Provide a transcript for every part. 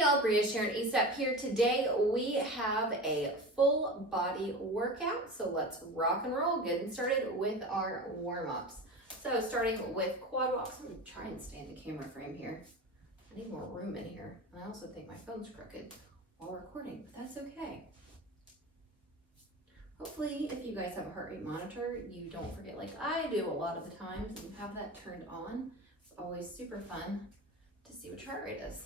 Hey y'all, Bria Sharon E-Step here. Today we have a full body workout, so let's rock and roll. Getting started with our warm-ups. So starting with quad walks. I'm gonna try and stay in the camera frame here. I need more room in here. And I also think my phone's crooked while recording, but that's okay. Hopefully, if you guys have a heart rate monitor, you don't forget, like I do a lot of the times, and you have that turned on. It's always super fun to see what your heart rate is.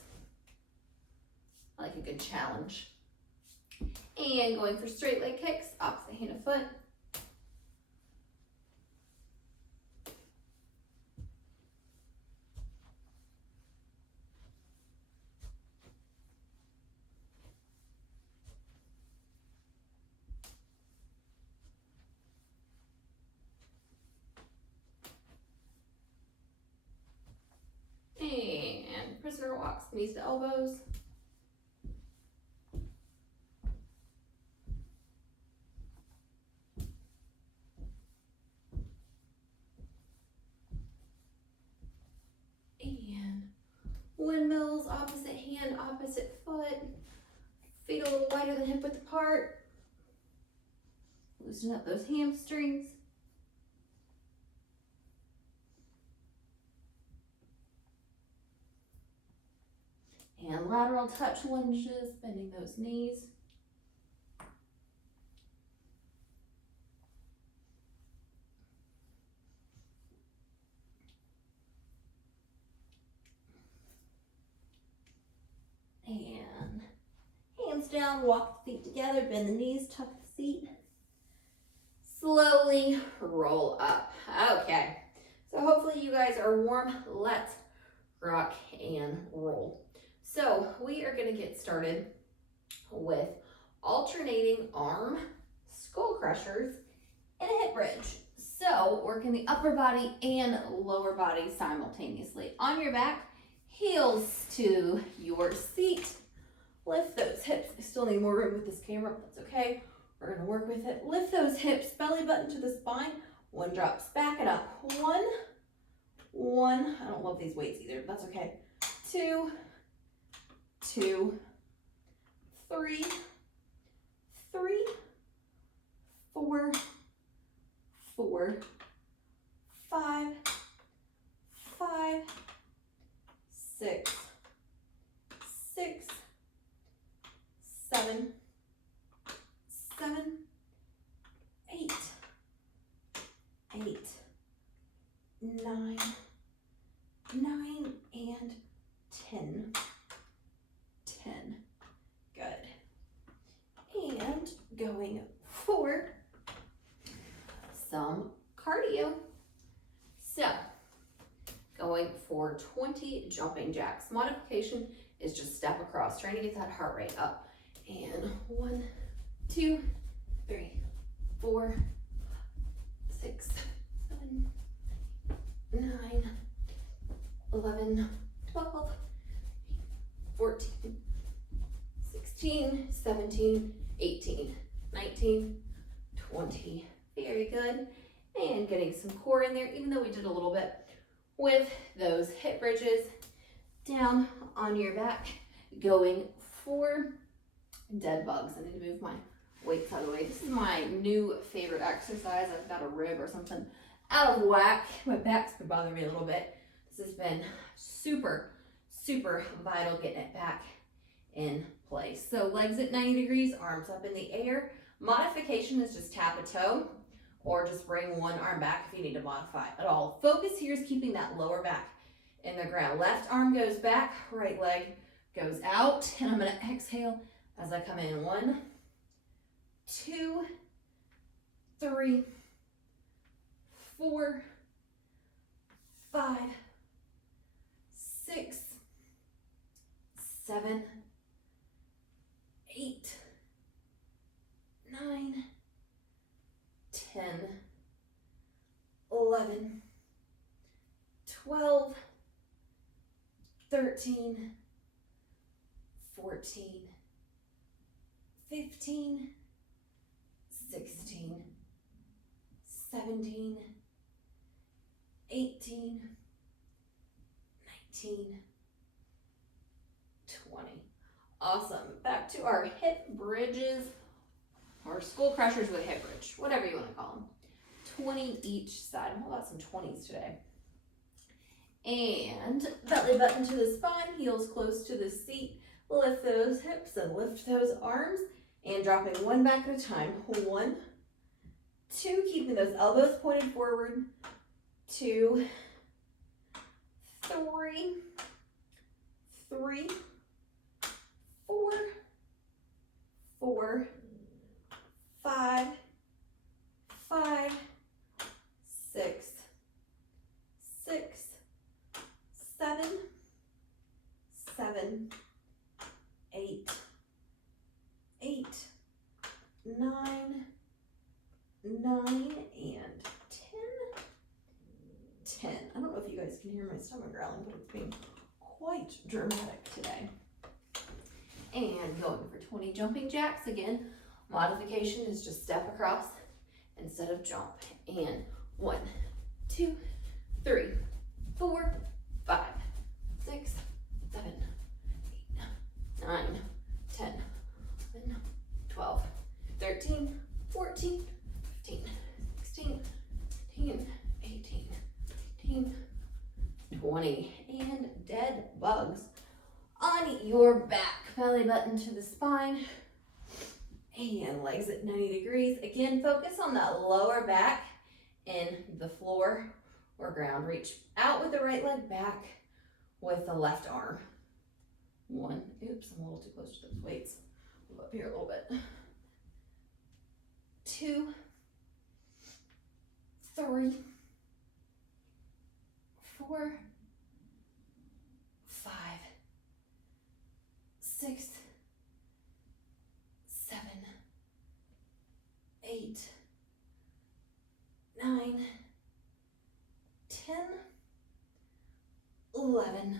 I like a good challenge. And going for straight leg kicks, opposite hand and foot. And prisoner walks, knees to elbows. And windmills, opposite hand, opposite foot. Feet a little wider than hip width apart. Loosen up those hamstrings. And lateral touch lunges, bending those knees. And hands down, walk the feet together, bend the knees, tuck the seat. Slowly roll up. Okay, so hopefully you guys are warm. Let's rock and roll. So we are gonna get started with alternating arm skull crushers and a hip bridge. So working the upper body and lower body simultaneously. On your back, heels to your seat. Lift those hips. I still need more room with this camera, but that's okay. We're gonna work with it. Lift those hips, belly button to the spine. One drops back and up. One. I don't love these weights either, but that's okay. Two, 3, 4, 5, 6, 7, 8, 9, and 10. Good. And going for some cardio. So going for 20 jumping jacks. Modification is just step across, trying to get that heart rate up. And 1, 2, 3, 4, 6, 7, 9, 11, 12, 14, 16, 17, 18, 19, 20. Very good. And getting some core in there, even though we did a little bit with those hip bridges. Down on your back, going for dead bugs. I need to move my weights out of the way. This is my new favorite exercise. I've got a rib or something out of whack. My back's been bothering me a little bit. This has been super vital getting it back in place. So legs at 90 degrees, arms up in the air. Modification is just tap a toe or just bring one arm back if you need to modify at all. Focus here is keeping that lower back in the ground. Left arm goes back, right leg goes out, and I'm gonna exhale as I come in. 1, 2, 3, 4, 5, 6, 7, 8, 9, 10, 11, 12, 13, 14, 15, 16, 17, 18, 19, 20. Awesome. Back to our hip bridges, or skull crushers with hip bridge, whatever you want to call them. 20 each side. I'm all about some 20s today. And belly button to the spine, heels close to the seat. Lift those hips and lift those arms, and dropping one back at a time. 1, 2, keeping those elbows pointed forward. 2, 3, 3, 4, 4, 5, 5, 6, 6, 7, 7, 8, 8, 9, 9, and 10. I don't know if you guys can hear my stomach growling, but it's being quite dramatic today. And going for 20 jumping jacks. Again, modification is just step across instead of jump. And 1, 2, 3, 4, 5, 6, 7, 8, 9, 10, 11, 12, 13, 14, 15, 16, 17, 18, 19, 20, and dead bugs on your back. Belly button to the spine and legs at 90 degrees. Again, focus on that lower back in the floor or ground. Reach out with the right leg, back with the left arm. 1, oops, I'm a little too close to those weights. Move up here a little bit. 2, 3, 4, 5, 6, 7, 8, 9, 10, 11,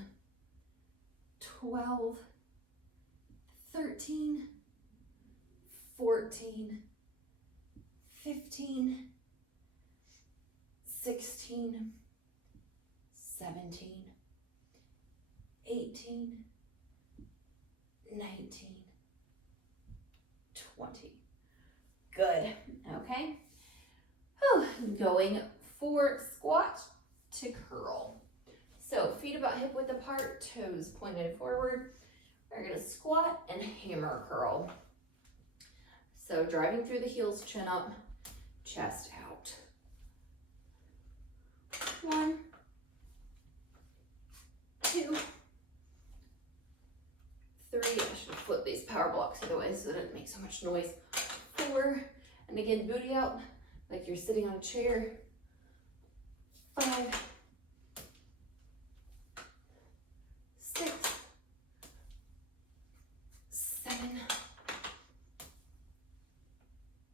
12, 13, 14, 15, 16, 17, 18, 19, 20. Good. Okay. Whew. Going for squat to curl. So feet about hip width apart, toes pointed forward. We're going to squat and hammer curl. So driving through the heels, chin up, chest out. 1, 2, 3. I should have flipped these power blocks the other way so that it didn't make so much noise. 4, and again, booty out like you're sitting on a chair. 5, 6, 7,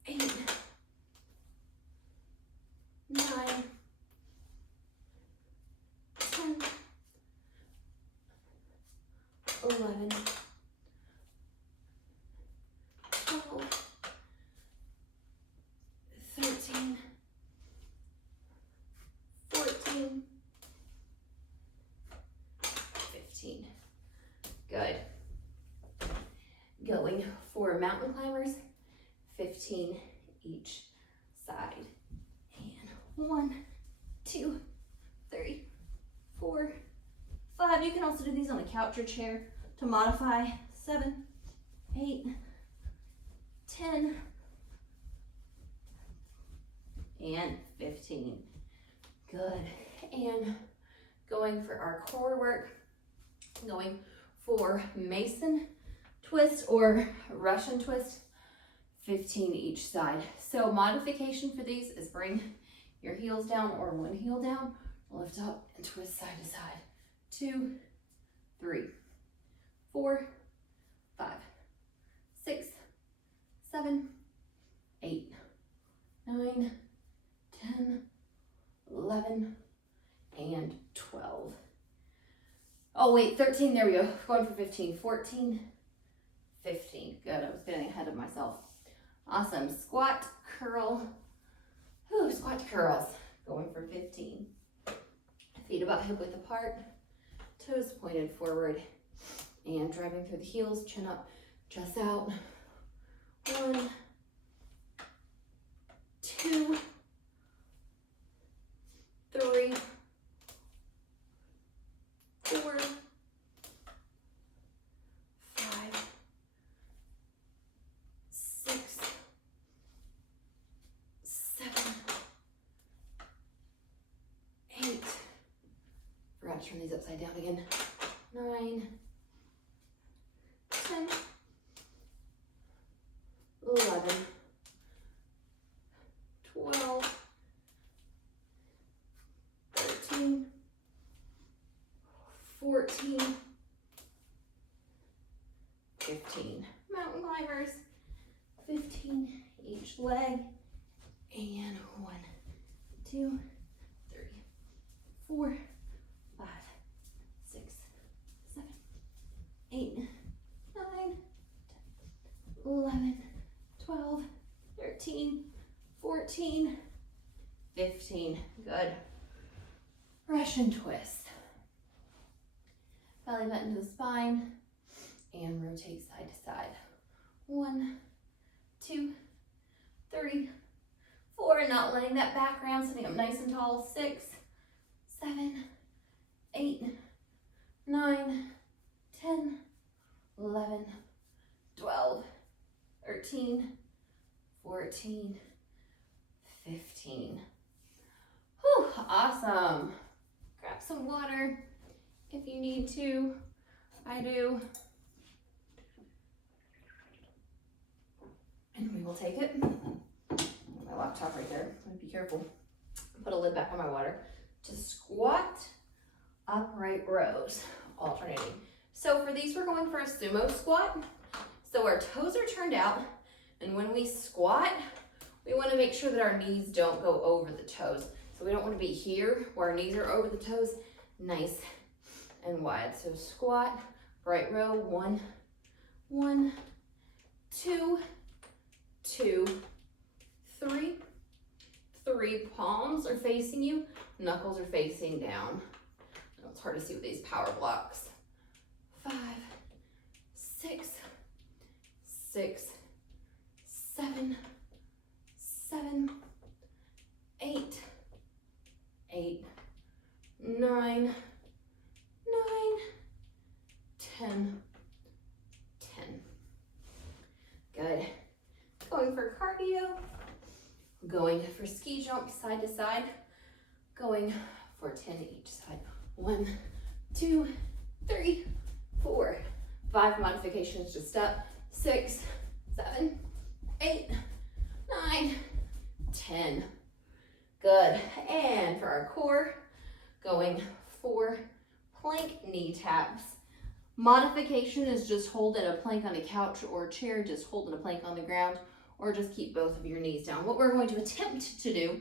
8, 9, 10, 11, 12, 13, 14, 15. Good. Going for mountain climbers, 15 each side. And 1, 2, 3, 4, 5. You can also do these on a couch or chair to modify. 7, 8, 10, and 15. Good. And going for our core work, going for Mason twist or Russian twist, 15 each side. So modification for these is bring your heels down or one heel down, lift up and twist side to side. 2, 3, 4, 5, 6, 7, 8, 9, 10, 11, and 12. Oh wait, 13, there we go. Going for 15, 14, 15. Good, I was getting ahead of myself. Awesome, squat, curl. Whew, squat curls. Going for 15. Feet about hip width apart, toes pointed forward. And driving through the heels, chin up, chest out. 1, 2, 3, 4, 5, 6, 7, 8. Forgot to turn these upside down again. 9, 10, 11, 12, 13, 14, 15. Mountain climbers. 15 each leg. And 1, 2, 3, 4, 5, 6, 7, 8, 9, 10, 11, 12, 13, 14, 15. Good. Russian twist. Belly button to the spine and rotate side to side. 1, 2, 3, 4. Not letting that back round, sitting up nice and tall. 6, 7, 8, 9, 10, 11, 12, 13, 14, 15. Whew, awesome. Grab some water if you need to. I do. And we will take it. My laptop right there. Be careful. Put a lid back on my water. To squat, upright rows, alternating. So for these, we're going for a sumo squat. So our toes are turned out, and when we squat, we want to make sure that our knees don't go over the toes. So we don't want to be here where our knees are over the toes, nice and wide. So squat, right row, 1, 1, 2, 2, 3, 3. Palms are facing you, knuckles are facing down. I know it's hard to see with these power blocks. 5, 6, 6, 7, 7, 8, 8, 9, 9, 10, 10. Good. Going for cardio, going for ski jump side to side, going for 10 each side. 1, 2, 3, 4, 5 modifications to step. 6, 7, 8, 9, 10. Good. And for our core, going for plank knee taps. Modification is just holding a plank on a couch or a chair, just holding a plank on the ground, or just keep both of your knees down. What we're going to attempt to do,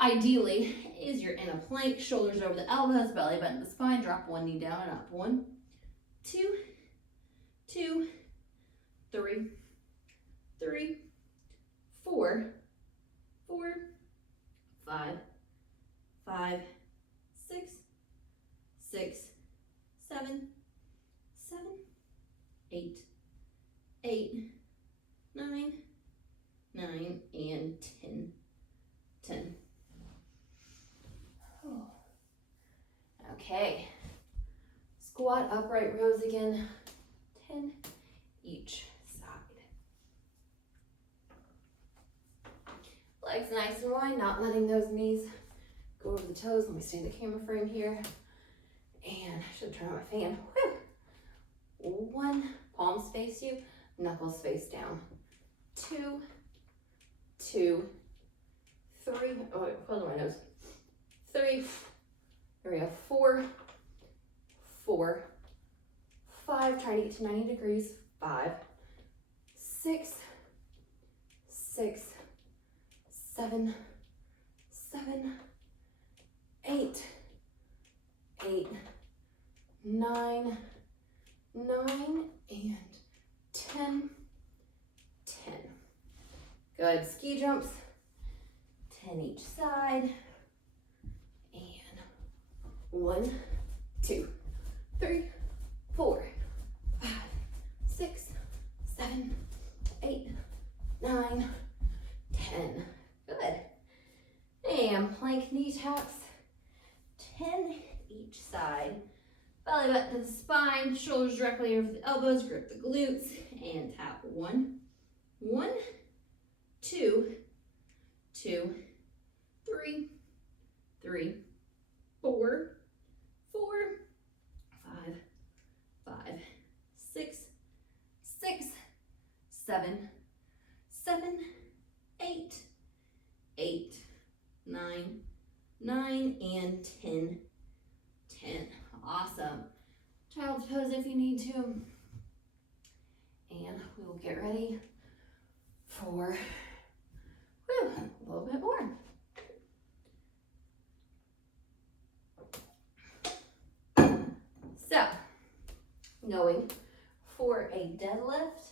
ideally, is you're in a plank, shoulders over the elbows, belly button to the spine, drop one knee down and up. 1, 2, 2, 3, 3, 4, 4, 5, 5, 6, 6, 7, 7, 8, 8, 9, 9, and 10, 10. Oh. Okay. Squat, upright rows again, 10 each side. Legs nice and wide, not letting those knees go over the toes. Let me stay in the camera frame here. And I should turn on my fan. Whew. 1, palms face you, knuckles face down. 2, 2, 3, oh wait, hold on my nose. 3, there we go, 4, 4, 5, trying to get to 90 degrees, 5, 6, 6, 7, 7, 8, 8, 9, 9, and 10, 10. Good, ski jumps, 10 each side, and 1, 2, 3, 4, knee taps, 10 each side. Belly button to the spine, shoulders directly over the elbows, grip the glutes, and tap 1, 1, 2, 2, 3, 3, 4, 4, 5, 5, 6, 6, 7, 7, 8, 8, 9, 9, and 10, 10. Awesome. Child's pose if you need to. And we will get ready for a little bit more. So, going for a deadlift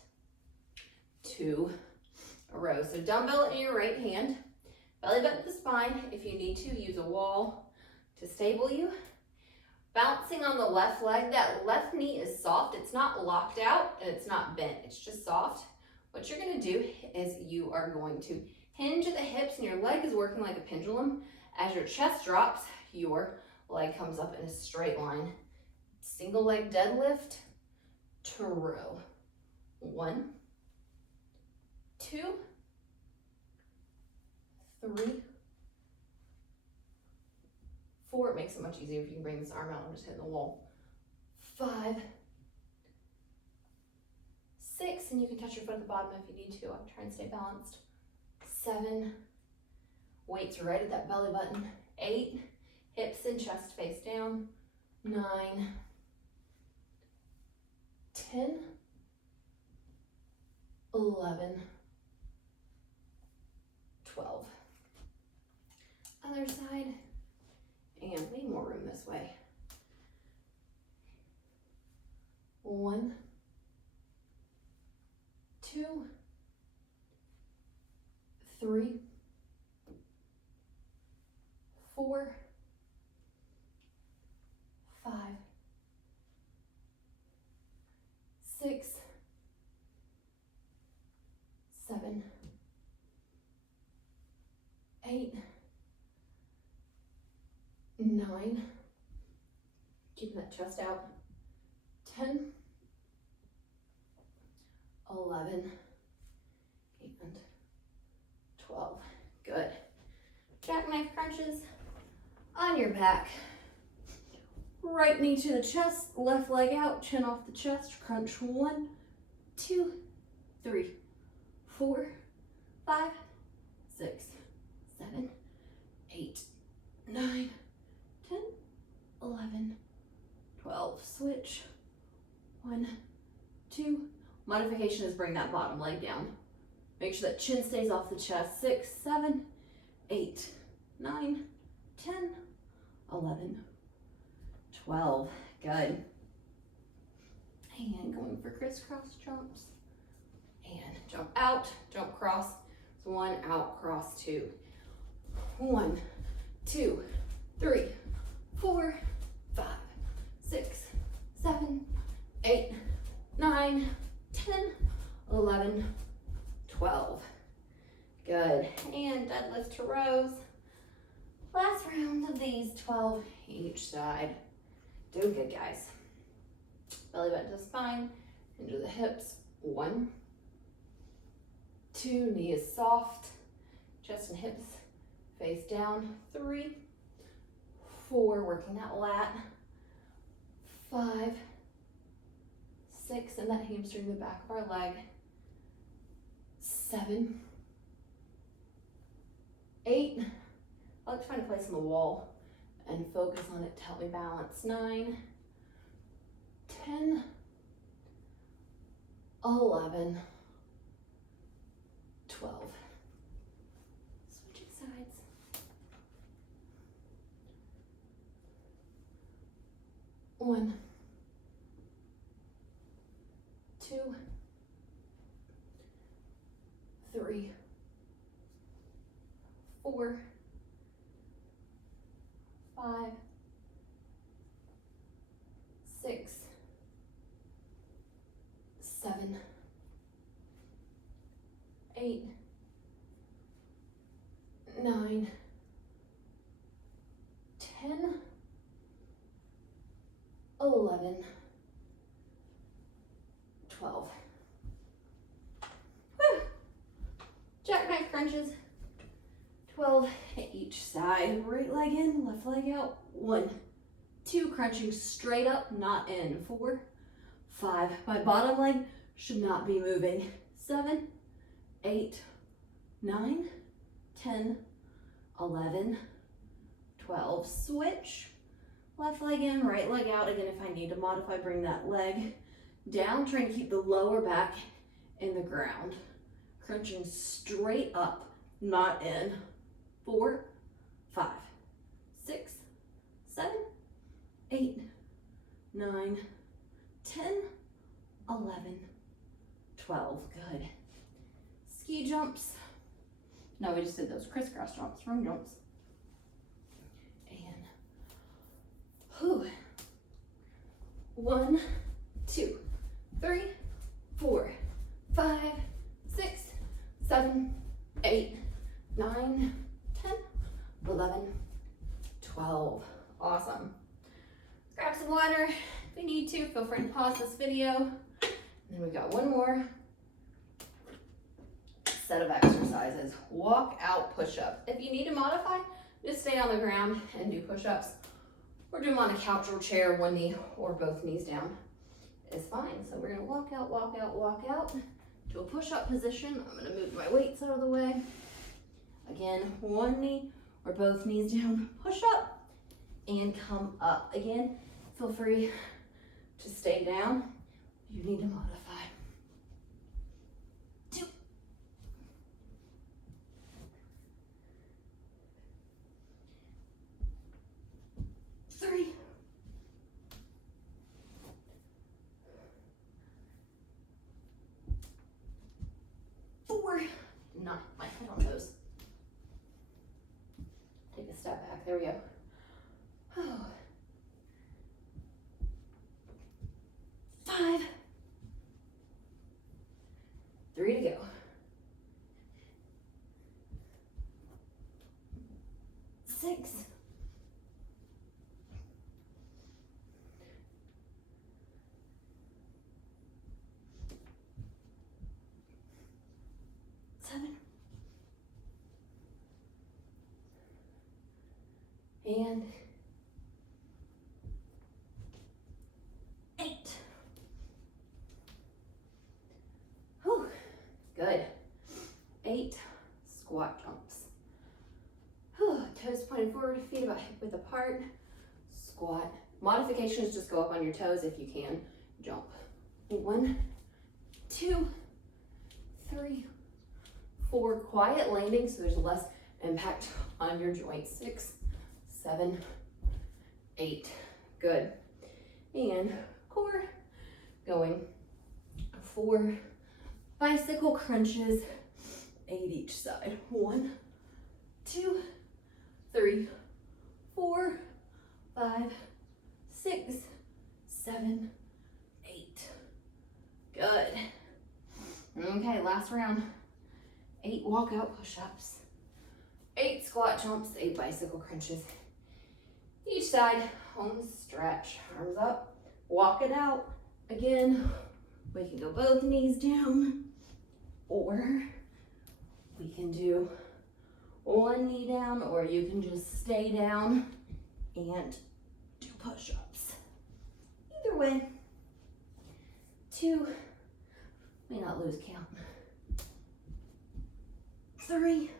to a row. So dumbbell in your right hand, belly button to the spine. If you need to, use a wall to stable you. Bouncing on the left leg, that left knee is soft. It's not locked out and it's not bent. It's just soft. What you're gonna do is you are going to hinge at the hips and your leg is working like a pendulum. As your chest drops, your leg comes up in a straight line. Single leg deadlift to row. 1, 2, 3, 4, it makes it much easier if you can bring this arm out and just hit the wall. 5, 6, and you can touch your foot at the bottom if you need to. I'm trying to stay balanced. 7, weights right at that belly button. 8, hips and chest face down. 9, 10, 11, 12. Other side. And need more room this way. 1, 2, 3, 4, 5, 6, 7, 8, 9, keeping that chest out, 10, 11, and 12. Good. Jackknife crunches on your back. Right knee to the chest, left leg out, chin off the chest, crunch 1, 2, 3, 4, 5, 6, 7, 8, 9, 10, 11, 12. Switch. 1, 2. Modification is bring that bottom leg down. Make sure that chin stays off the chest. 6, 7, 8, 9, 10, 11, 12. Good. And going for crisscross jumps. And jump out, jump cross. So 1, out, cross, 2. 1, 2, 3, 4, 5, 6, 7, 8, 9, 10, 11, 12. Good. And deadlift to rows. Last round of these, 12 each side. Doing good, guys. Belly button to the spine, into the hips. 1, 2, knee is soft, chest and hips face down. 3, 4, working that lat. 5, 6, and that hamstring the back of our leg. 7, 8, I like to find a place on the wall and focus on it to help me balance. 9, 10, 11, 12. Switching sides. 1, 2, 3, 4, 5, 6, 7, 8, 9, 12. Woo. Jackknife crunches. 12 each side. Right leg in, left leg out. 1, 2, crunching straight up, not in. 4, 5. My bottom leg should not be moving. 7, 8, 9, 10, 11, 12. Switch. Left leg in, right leg out. Again, if I need to modify, bring that leg down. Trying to keep the lower back in the ground. Crunching straight up, not in. 4, 5, 6, 7, 8, 9, 10, 11, 12. Good. Ski jumps. No, we just did those crisscross jumps, rung jumps. And whew. 1, 2, 3, 4, 5, 6, 7, 8, 9, 10, 11, 12. Awesome. Grab some water if you need to. Feel free to pause this video. And then we got one more set of exercises. Walk out push-up. If you need to modify, just stay on the ground and do push-ups. Or do them on a couch or chair, one knee or both knees down is fine. So we're gonna walk out, walk out, walk out to a push-up position. I'm gonna move my weights out of the way. Again, one knee or both knees down, push up and come up. Again, feel free to stay down. You need to modify. 2, 3, 4, not my head on those. Take a step back, there we go. 5, 3 to go. 6, 7, and 8. Whew, good. 8 squat jumps. Whew, toes pointed forward, feet about hip width apart. Squat. Modifications, just go up on your toes if you can. Jump. 1, 2, 3, 4. Quiet landing so there's less impact on your joints. 6, 7, 8. Good. And core going. 4 bicycle crunches, 8 each side. 1, 2, 3, 4, 5, 6, 7, 8. Good. Okay, last round. 8 walkout push-ups, 8 squat jumps, 8 bicycle crunches. Each side, home stretch, arms up, walk it out. Again, we can go both knees down, or we can do one knee down, or you can just stay down and do push-ups. Either way, 2, may not lose count. 3,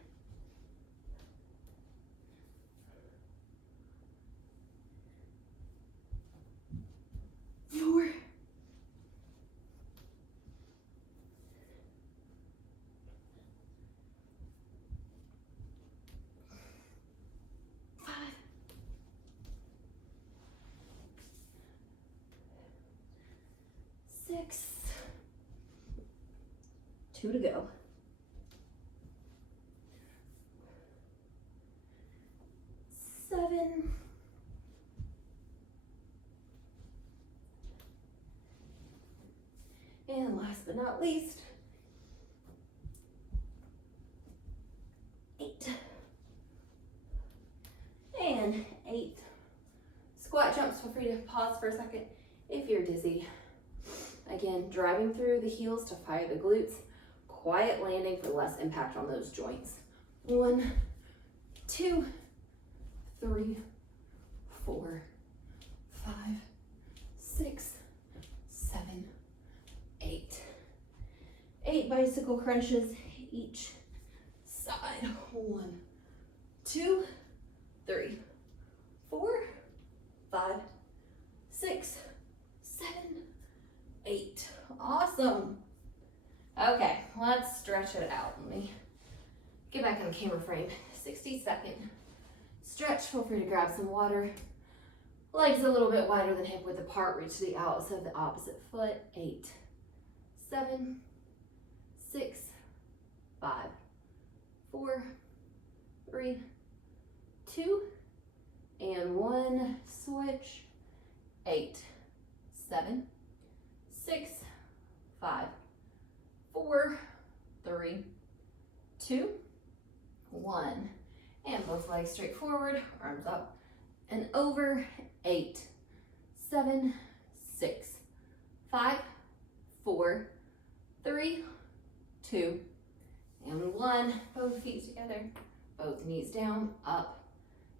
4, 5, 6, 2 to go. 7, 8, and last but not least, 8. And 8. Squat jumps, feel free to pause for a second if you're dizzy. Again, driving through the heels to fire the glutes. Quiet landing for less impact on those joints. 1, 2, 3, 4, 5, 6, 7, 8. 8 bicycle crunches each side. 1, 2, 3, 4, 5, 6, 7, 8. Awesome. Okay, let's stretch it out. Let me get back in the camera frame. 60-second stretch. Feel free to grab some water. Legs a little bit wider than hip width apart. Reach to the outside of the opposite foot. 8, 7, 6, 5, 4, 3, 2, and 1. Switch. 8, 7, 6, 5, 4, 3, 2, 1. And both legs straight forward, arms up and over. 8, 7, 6, 5, 4, 3, 2, and 1. Both feet together, both knees down, up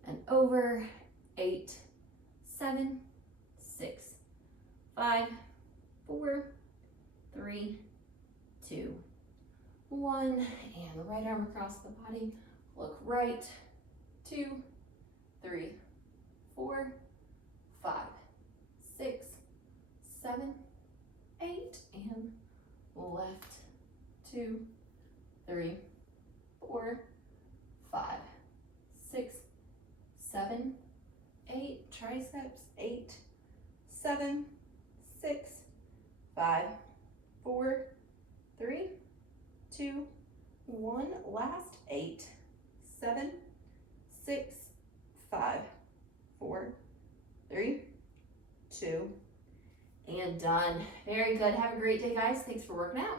and over. 8, 7, 6, 5, 4, 3, 2, 1. And right arm across the body. Look right. 2, 3, 4, 5, 6, 7, 8, and left. 2, 3, 4, 5, 6, 7, 8. Triceps. 8, 7, 6, 5, 4, 3, 2, 1. Last. 8, 7, 6, 5, 4, 3, 2, and done. Very good. Have a great day, guys. Thanks for working out.